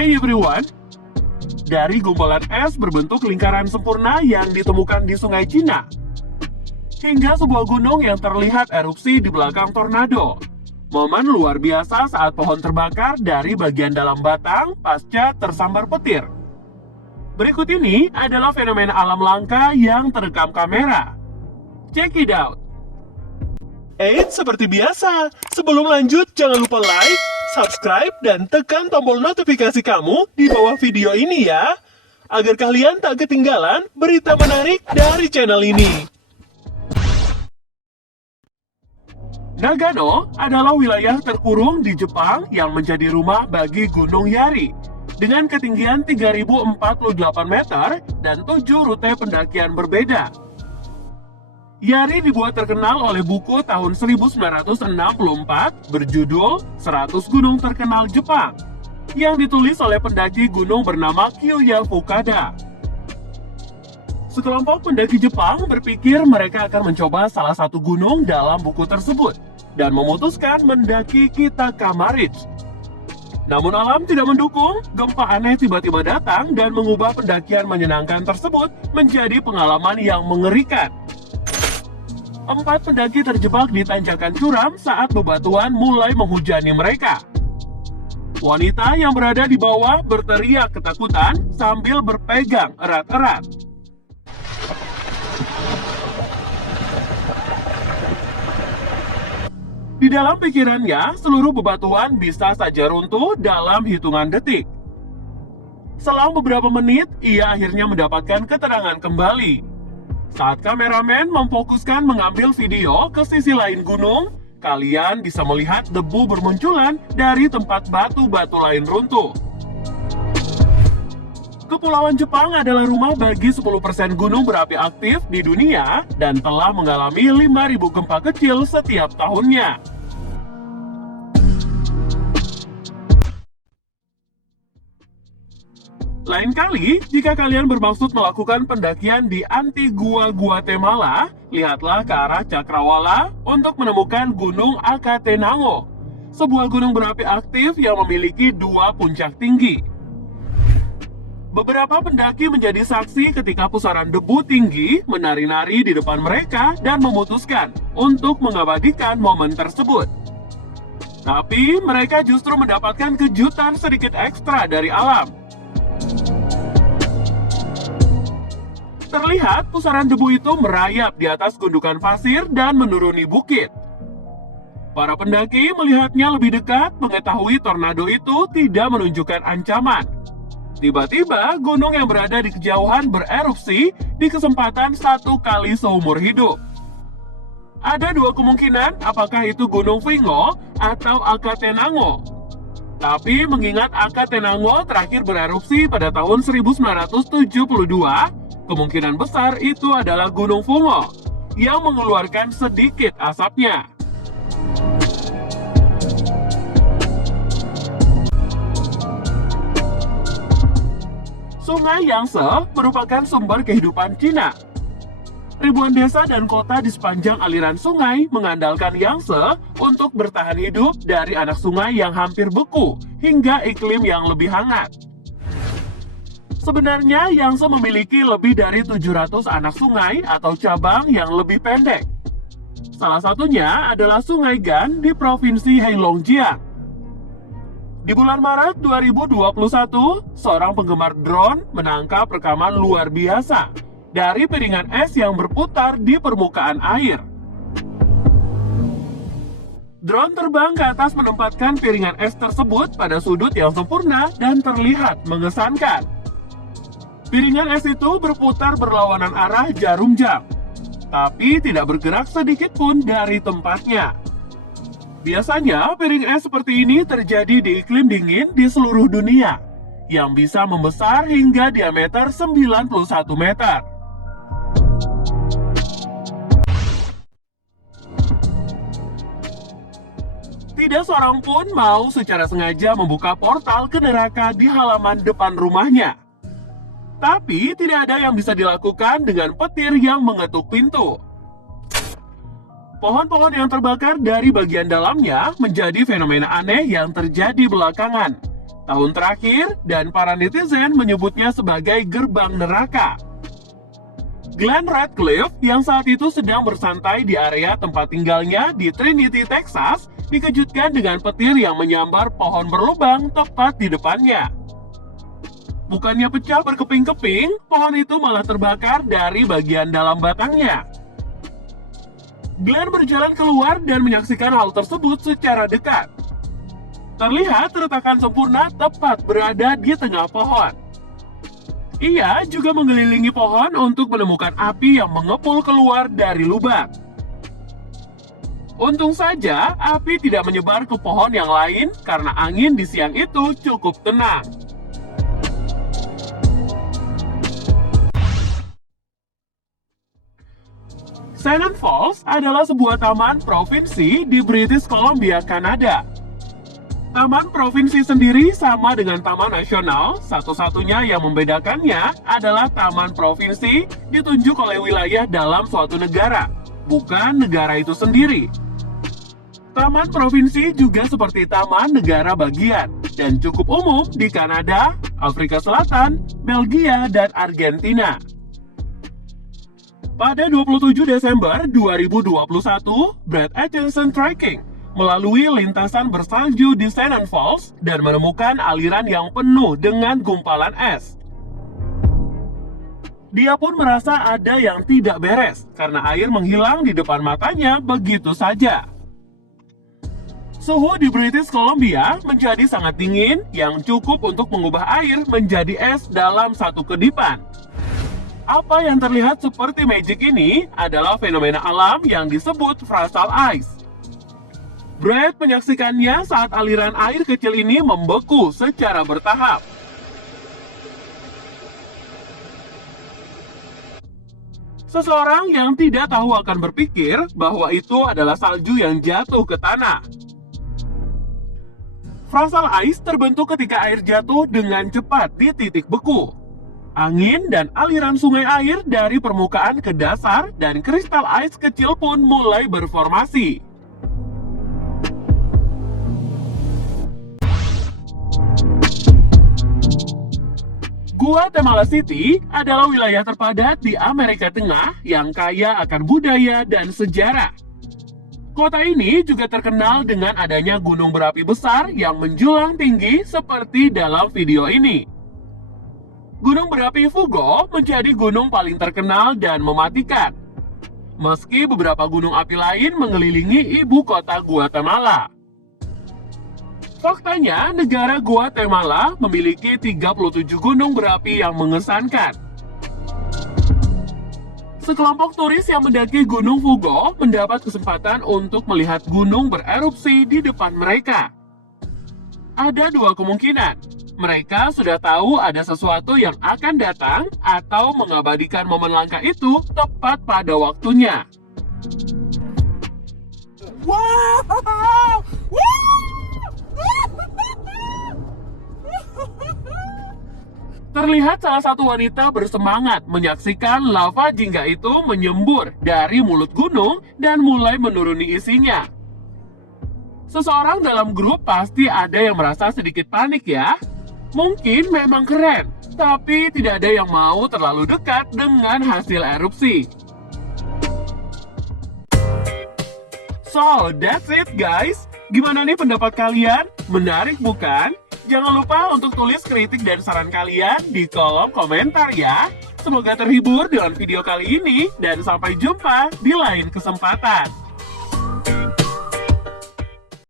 Hey everyone! Dari gumpalan es berbentuk lingkaran sempurna yang ditemukan di Sungai Cina, hingga sebuah gunung yang terlihat erupsi di belakang tornado. Momen luar biasa saat pohon terbakar dari bagian dalam batang pasca tersambar petir. Berikut ini adalah fenomena alam langka yang terekam kamera. Check it out! Seperti biasa, sebelum lanjut jangan lupa like, subscribe, dan tekan tombol notifikasi kamu di bawah video ini ya, agar kalian tak ketinggalan berita menarik dari channel ini. Nagano adalah wilayah terkurung di Jepang yang menjadi rumah bagi Gunung Yari dengan ketinggian 3048 meter dan 7 rute pendakian berbeda. Yari dibuat terkenal oleh buku tahun 1964 berjudul 100 Gunung Terkenal Jepang yang ditulis oleh pendaki gunung bernama Kiyoya Fukada. Sekelompok pendaki Jepang berpikir mereka akan mencoba salah satu gunung dalam buku tersebut dan memutuskan mendaki Kitakama Ridge. Namun alam tidak mendukung, gempa aneh tiba-tiba datang dan mengubah pendakian menyenangkan tersebut menjadi pengalaman yang mengerikan. 4 pendaki terjebak di tanjakan curam saat bebatuan mulai menghujani mereka. Wanita yang berada di bawah berteriak ketakutan sambil berpegang erat-erat. Di dalam pikirannya, seluruh bebatuan bisa saja runtuh dalam hitungan detik. Selang beberapa menit, ia akhirnya mendapatkan keterangan kembali. Saat kameramen memfokuskan mengambil video ke sisi lain gunung, kalian bisa melihat debu bermunculan dari tempat batu-batu lain runtuh. Kepulauan Jepang adalah rumah bagi 10% gunung berapi aktif di dunia dan telah mengalami 5.000 gempa kecil setiap tahunnya. Lain kali, jika kalian bermaksud melakukan pendakian di Antigua, Guatemala, lihatlah ke arah Cakrawala untuk menemukan Gunung Akatenango, sebuah gunung berapi aktif yang memiliki 2 puncak tinggi. Beberapa pendaki menjadi saksi ketika pusaran debu tinggi menari-nari di depan mereka dan memutuskan untuk mengabadikan momen tersebut. Tapi mereka justru mendapatkan kejutan sedikit ekstra dari alam. Terlihat pusaran debu itu merayap di atas gundukan pasir dan menuruni bukit. Para pendaki melihatnya lebih dekat, mengetahui tornado itu tidak menunjukkan ancaman. Tiba-tiba gunung yang berada di kejauhan bererupsi di kesempatan 1 kali seumur hidup. Ada 2 kemungkinan apakah itu Gunung Fuingo atau Akatenango. Tapi mengingat Akatenango terakhir bererupsi pada tahun 1972, kemungkinan besar itu adalah Gunung Fumo yang mengeluarkan sedikit asapnya. Sungai Yangtze merupakan sumber kehidupan Cina. Ribuan desa dan kota di sepanjang aliran sungai mengandalkan Yangtze untuk bertahan hidup dari anak sungai yang hampir beku hingga iklim yang lebih hangat. Sebenarnya Yangtze memiliki lebih dari 700 anak sungai atau cabang yang lebih pendek. Salah satunya adalah Sungai Gan di Provinsi Heilongjiang. Di bulan Maret 2021, seorang penggemar drone menangkap rekaman luar biasa dari piringan es yang berputar di permukaan air. Drone terbang ke atas menempatkan piringan es tersebut pada sudut yang sempurna dan terlihat mengesankan. Piringan es itu berputar berlawanan arah jarum jam, tapi tidak bergerak sedikit pun dari tempatnya. Biasanya, piring es seperti ini terjadi di iklim dingin di seluruh dunia, yang bisa membesar hingga diameter 91 meter. Tidak seorang pun mau secara sengaja membuka portal ke neraka di halaman depan rumahnya. Tapi tidak ada yang bisa dilakukan dengan petir yang mengetuk pintu. Pohon-pohon yang terbakar dari bagian dalamnya menjadi fenomena aneh yang terjadi belakangan. tahun terakhir, dan para netizen menyebutnya sebagai gerbang neraka. Glenn Radcliffe yang saat itu sedang bersantai di area tempat tinggalnya di Trinity, Texas, dikejutkan dengan petir yang menyambar pohon berlubang tepat di depannya. Bukannya pecah berkeping-keping, pohon itu malah terbakar dari bagian dalam batangnya. Glenn berjalan keluar dan menyaksikan hal tersebut secara dekat. Terlihat retakan sempurna tepat berada di tengah pohon. Ia juga mengelilingi pohon untuk menemukan api yang mengepul keluar dari lubang. Untung saja api tidak menyebar ke pohon yang lain karena angin di siang itu cukup tenang. Shannon Falls adalah sebuah taman provinsi di British Columbia, Kanada. Taman provinsi sendiri sama dengan taman nasional, satu-satunya yang membedakannya adalah taman provinsi ditunjuk oleh wilayah dalam suatu negara, bukan negara itu sendiri. Taman provinsi juga seperti taman negara bagian, dan cukup umum di Kanada, Afrika Selatan, Belgia, dan Argentina. Pada 27 Desember 2021, Brad Atkinson Trekking melalui lintasan bersalju di Shannon Falls dan menemukan aliran yang penuh dengan gumpalan es. Dia pun merasa ada yang tidak beres karena air menghilang di depan matanya begitu saja. Suhu di British Columbia menjadi sangat dingin yang cukup untuk mengubah air menjadi es dalam satu kedipan. Apa yang terlihat seperti magic ini adalah fenomena alam yang disebut frontal ice. Brad menyaksikannya saat aliran air kecil ini membeku secara bertahap. Seseorang yang tidak tahu akan berpikir bahwa itu adalah salju yang jatuh ke tanah. Frontal ice terbentuk ketika air jatuh dengan cepat di titik beku. Angin dan aliran sungai air dari permukaan ke dasar dan kristal ice kecil pun mulai berformasi. Guatemala City adalah wilayah terpadat di Amerika Tengah yang kaya akan budaya dan sejarah. Kota ini juga terkenal dengan adanya gunung berapi besar yang menjulang tinggi seperti dalam video ini. Gunung berapi Fugo menjadi gunung paling terkenal dan mematikan. Meski beberapa gunung api lain mengelilingi ibu kota Guatemala. Faktanya, negara Guatemala memiliki 37 gunung berapi yang mengesankan. Sekelompok turis yang mendaki Gunung Fugo mendapat kesempatan untuk melihat gunung bererupsi di depan mereka. Ada dua kemungkinan. Mereka sudah tahu ada sesuatu yang akan datang atau mengabadikan momen langka itu tepat pada waktunya. Wow! Terlihat salah satu wanita bersemangat menyaksikan lava jingga itu menyembur dari mulut gunung dan mulai menuruni isinya. Seseorang dalam grup pasti ada yang merasa sedikit panik ya. Mungkin memang keren, tapi tidak ada yang mau terlalu dekat dengan hasil erupsi. So, that's it guys. Gimana nih pendapat kalian? Menarik bukan? Jangan lupa untuk tulis kritik dan saran kalian di kolom komentar ya. Semoga terhibur dengan video kali ini dan sampai jumpa di lain kesempatan.